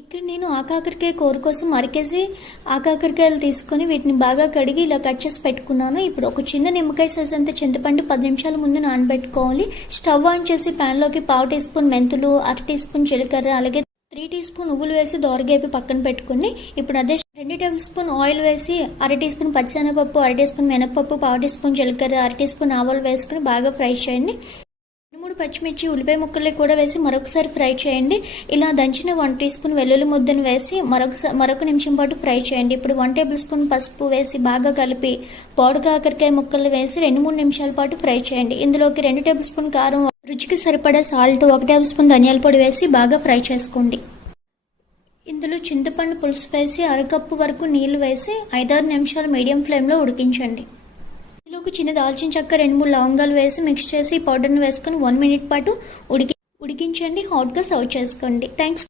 ఇక్కడ నేను ఆకాకరకాయ కూర కోసం అరకేసి ఆకాకరకాయలు తీసుకొని వీటిని బాగా కడిగి ఇలా కట్ చేసి పెట్టుకున్నాను. ఇప్పుడు ఒక చిన్న నిమ్మకాయ సైజ్ అంత చింతపండు 10 నిమిషాల ముందు నానబెట్టుకోవాలి. స్టవ్ ఆన్ చేసి ప్యాన్లోకి 1/2 టీ స్పూన్ మెంతులు, 1/2 టీ స్పూన్ జీలకర్ర, అలాగే 3 టీ స్పూన్ నువ్వులు వేసి దోరగేపి పక్కన పెట్టుకుని ఇప్పుడు అదే 2 టేబుల్ స్పూన్ ఆయిల్ వేసి 1/2 టీ స్పూన్ పచ్చిశనగపప్పు, 1/2 టీ స్పూన్ మినపప్పు, 1/2 టీ స్పూన్ జీలకర్ర, 1/2 టీ స్పూన్ ఆవాలు వేసుకుని బాగా ఫ్రై చేయండి. 3 పచ్చిమిర్చి, ఉల్లిపాయ ముక్కలు కూడా వేసి మరొకసారి ఫ్రై చేయండి. ఇలా దంచిన 1 టీ స్పూన్ వెల్లుల్లి ముద్దను వేసి మరొక నిమిషం పాటు ఫ్రై చేయండి. ఇప్పుడు 1 టేబుల్ స్పూన్ పసుపు వేసి బాగా కలిపి పొడి కాకరకాయ ముక్కలు వేసి 2-3 నిమిషాల పాటు ఫ్రై చేయండి. ఇందులోకి 2 టేబుల్ స్పూన్ కారం, రుచికి సరిపడా సాల్ట్, 1 టేబుల్ స్పూన్ ధనియాల పొడి వేసి బాగా ఫ్రై చేసుకోండి. ఇందులో చింతపండు పులుసు వేసి 1/2 కప్పు వరకు నీళ్లు వేసి 5-6 నిమిషాలు మీడియం ఫ్లేమ్లో ఉడికించండి. ఇందులోకి చిన్న దాల్చిన చెక్క, 2-3 లవంగాలు వేసి మిక్స్ చేసి పౌడర్ని వేసుకొని 1 మినిట్ పాటు ఉడికించండి. హాట్గా సర్వ్ చేసుకోండి. థ్యాంక్స్.